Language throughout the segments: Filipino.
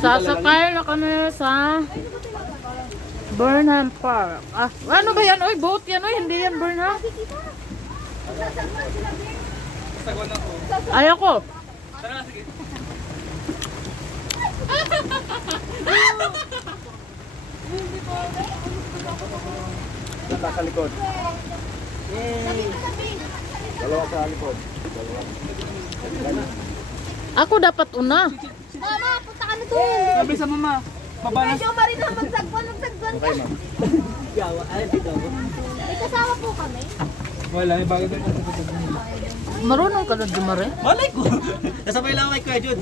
Sasakay na kami sa Burnham Park. Ah, ano ba yan? Oy, boat yan. Oy, hindi yan Burnham. Ayoko. Punta sa likod. Yay! Dalawa sa likod. Dalawa. Ako dapat una. Mama, punta ka na doon. Sabi sa mama, mabalas. Medyo marina magsagwan ka. Okay, ma'am. May kasama po kami. Wala, may bagay doon. Marunong ka na dumare? Malay ko! Kasabay lang kay Kuya Jud.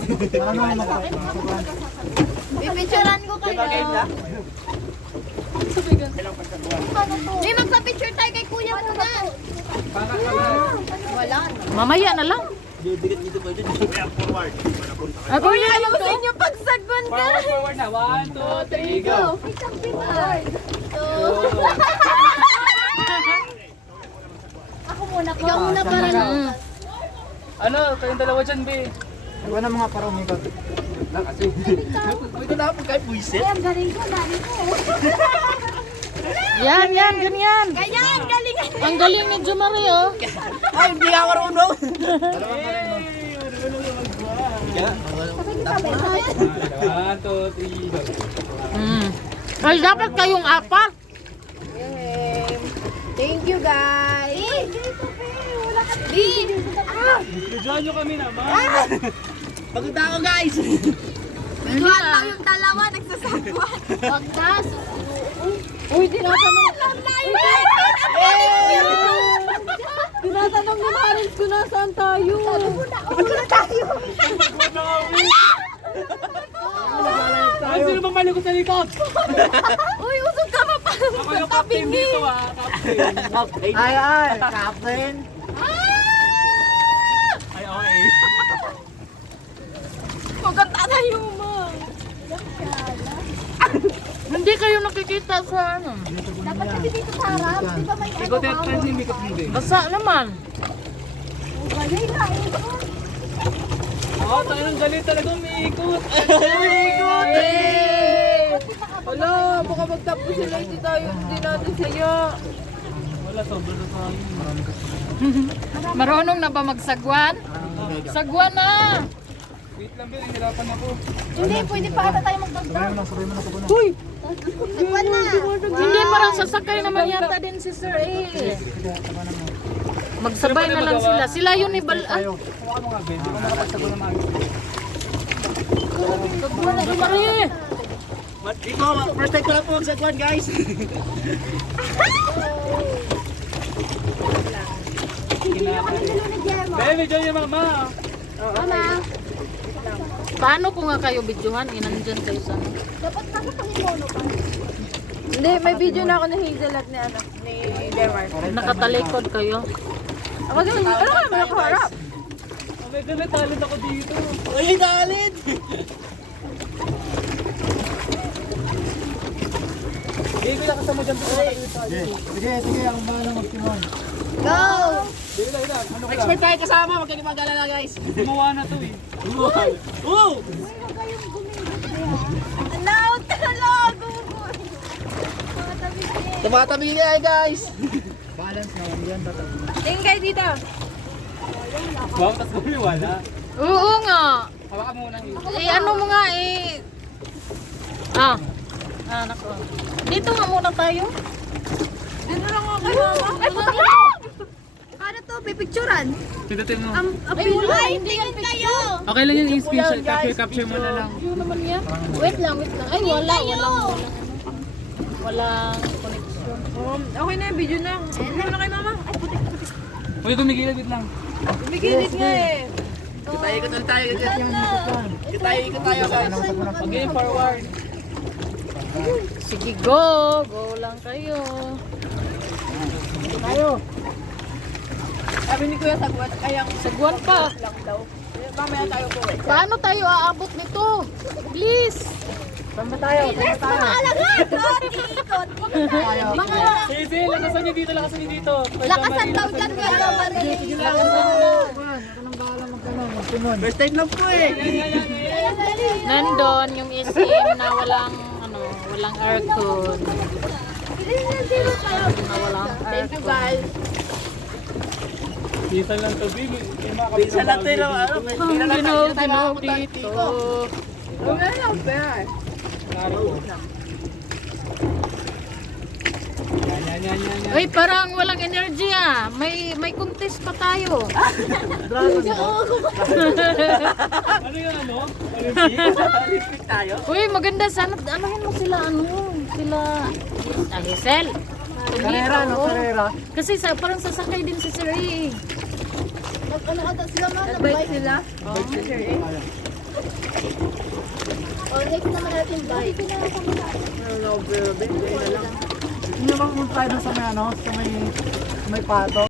Pipicturean ko kayo. May magpa-picture tayo kay kuya muna. Wala. Mamaya na lang. Dito pa Jud. Ako yun naman to. Ayusin yung pagsagwan ka. Forward na. 1, 2, 3, go! Isang pinay. Ako muna po. Ikaw muna para na. Ano, kayong dalawa dyan, be. Iba na mga parang may kasi. Ito na ako kahit buisit. Ay, ang galing ko, galing ko. Yan, ganyan. Ganyan, galing. Ang galing ni Jumari, oh. Ay, hindi ka marunong! One, two, three, go. Ay, dapat kayong apat. Yay. Thank you, guys. Diyan nyo kami naman. Pagod ako, guys! Nagwan lang yung dalawa, nagsasagwan. Wag na. Uy, tinatanong. Tinatanong ni Marins ko nasaan tayo. Una tayo. Ay, sino bang malikot sa likod? Uy, usog ka pa pa. Ako yung captain dito, Captain. Ay, Captain. Ay, okay. Maganda tayo, ma. Hindi kayo nakikita sa ano. Dapat kasi dito sa harap. Di ba may ano? Ikot yung friends, hindi ko hindi. Basa naman. Galing na, Oo, tayo ng galit talaga umiikot. Umiikot eh! Wala, baka magtapos sila, hindi natin saya. Wala, sobrang na tayo. Marunong na ba magsagwan? Sagwan na! Wait lang, Ben, hirapan ako. Hindi, pwede pa ata tayo magdagdag. Uy! Sagwan na. Hindi parang sasakay naman yata din si Sir eh. Magsabay na lang sila. Sila yun ni Bal... Ah, Huwag mo nga, Ben. Hindi ko makapagsago na maayos. sagwan na Jumari! Ito, first time ko lang po magsagwan, guys. Hindi ako nagdalo ni Gemma. Ben, medyo yung mama. Mama, Paano ko nga kayo videohan? Nandyan kayo sa... dapat nakapangimono pa. Hindi, may video na ako ni Hazel at ni Demar. Nakatalikod kayo. Ako din, ano ka naman nakaharap? Oh my God, may talent ako dito. Ay, talent! Baby, nakasama dyan po. Sige, ang bahala magtimon. Go! Expert tayo kasama, huwag kayo mag-alala, guys. Gumawa na to eh. Gumawa. Oh! Hello, talago! Tumatabi niya, guys. Balance na yan tatag. Tingin kayo dito. Wow, tas wala. Oo nga. Hawakan mo muna yun. Eh, ano mo nga eh. Ah. Ah, nako. Dito nga muna tayo. Dito lang ako kay mama. Ay, puta ka! Paano to? Pipicturan? Pindutin mo. Ay, wala, hindi kayo! Okay lang yun, i-screenshot. Capture mo na lang. Yun naman yan. Wait lang. Ay, walang connection. Okay na yung video na. Ano na kay mama? Ay, putik. Uy, gumigilid lang. Bumigilid nga eh. Ikot tayo. Ikot tayo, guys. Okay, forward. Sige, go. Go lang kayo. Sabi ni Kuya Sagwan, kayang Sagwan pa. lang daw. Mamaya tayo po eh. Paano tayo aabot nito? Please. Saan tayo? Alagat! Ikot! Mga Sige, lakasan niyo dito. lakasan daw dyan kaya Marie. Ako nang bahala magtanong. Timon. First time lang po eh. Nandun yung SM na walang, walang aircon. Na walang Thank you guys. Pinsan lang to, Big. Pinsan lang to, ano? Ang ginaw dito. Wala lang, fair. Uy, parang walang energy ah. May contest pa tayo. Ano yung ano? Olympic tayo? Uy, maganda sana. Anuhin mo sila, sila Hazel. Karera, no? Karera. Kasi parang sasakay din si Sir A. Ano ata sila man? Nag-bike sila. Next naman natin bike. Hindi naman kung tayo dun sa may ano, sa may pato.